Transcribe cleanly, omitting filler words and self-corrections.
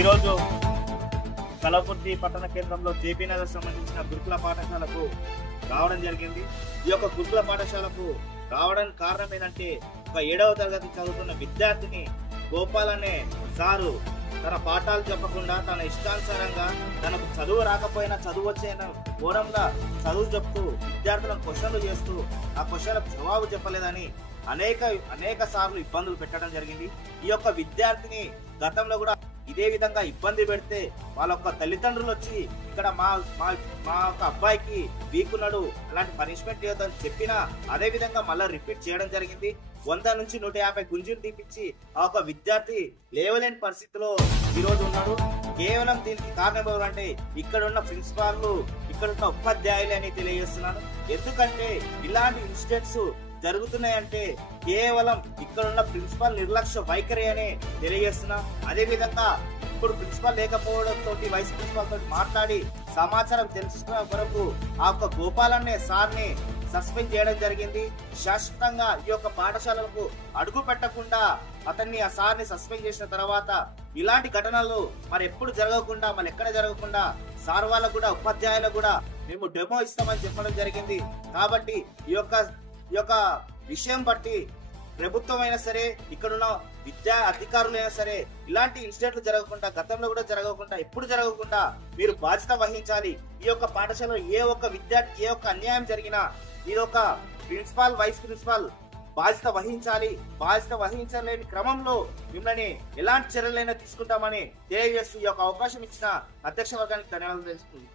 ఈరోజు కలవకుర్తి పట్టణ కేంద్రంలో జేపీ నగర్ సంబంధించిన గురుకుల పాఠశాలకు రావడం జరిగింది. ఈ యొక్క గురుకుల పాఠశాలకు రావడానికి కారణం ఏంటంటే, ఒక 7వ తరగతి చదువుతున్న విద్యార్థిని గోపాల్ అనే సారు తన పాఠాలు చెప్పకుండా తన ఇష్టానుసారంగా తనకు చదువు రాకపోయినా చదువు వచ్చే కోణంలో చదువు చెప్తూ విద్యార్థులను క్వశ్చన్లు చేస్తూ ఆ క్వశ్చన్లకు జవాబు చెప్పలేదని అనేక సార్లు ఇబ్బందులు పెట్టడం జరిగింది. ఈ యొక్క విద్యార్థిని గతంలో కూడా ఇదే విధంగా ఇబ్బంది పెడితే వాళ్ళ యొక్క తల్లిదండ్రులు వచ్చి ఇక్కడ మా యొక్క అబ్బాయికి వీకున్నాడు, అలాంటి పనిష్మెంట్ చేయొద్దని చెప్పినా అదే విధంగా మళ్ళీ రిపీట్ చేయడం జరిగింది. 100 నుంచి 150 గుంజీలు తీపిచ్చి ఆ ఒక విద్యార్థి లేవలేని పరిస్థితిలో ఈరోజు ఉన్నాడు. కేవలం దీనికి కారణం ఎవరంటే ఇక్కడ ఉన్న ప్రిన్సిపాల్, ఇక్కడ ఉన్న ఉపాధ్యాయులు అని తెలియజేస్తున్నాను. ఎందుకంటే ఇలాంటి ఇన్సిడెంట్స్ జరుగుతున్నాయంటే కేవలం ఇక్కడ ఉన్న ప్రిన్సిపాల్ నిర్లక్ష్య వైఖరి అని తెలియజేస్తున్నా. అదే విధంగా ఇప్పుడు ప్రిన్సిపాల్ లేకపోవడంతో వైస్ ప్రిన్సిపాల్ తోటి మాట్లాడి సమాచారం తెలుసుకున్న వరకు ఆ యొక్క గోపాల్ అనే సార్ని సస్పెండ్ చేయడం జరిగింది. శాశ్వతంగా ఈ యొక్క పాఠశాలలకు అడుగు పెట్టకుండా అతన్ని ఆ సార్ని సస్పెండ్ చేసిన తర్వాత ఇలాంటి ఘటనలు మరి ఎప్పుడు జరగకుండా, మరి ఎక్కడ జరగకుండా సార్ వాళ్ళకు కూడా ఉపాధ్యాయులకు కూడా మేము డెమో ఇస్తామని చెప్పడం జరిగింది. కాబట్టి ఈ యొక్క విషయం బట్టి ప్రభుత్వం అయినా సరే, ఇక్కడున్న విద్యా అధికారులైనా సరే ఇలాంటి ఇన్సిడెంట్లు జరగకుండా, గతంలో కూడా జరగకుండా, ఎప్పుడు జరగకుండా మీరు బాధ్యత వహించాలి. ఈ యొక్క పాఠశాలలో ఏ ఒక్క విద్యార్థి ఏ ఒక్క అన్యాయం జరిగినా ఇది ఒక ప్రిన్సిపాల్, వైస్ ప్రిన్సిపాల్ బాధ్యత వహించాలి. బాధ్యత వహించలేని క్రమంలో మిమ్మల్ని ఎలాంటి చర్యలైనా తీసుకుంటామని తెలియజేస్తూ ఈ యొక్క అవకాశం ఇచ్చిన అధ్యక్ష వర్గానికి ధన్యవాదాలు తెలుసుకుంది.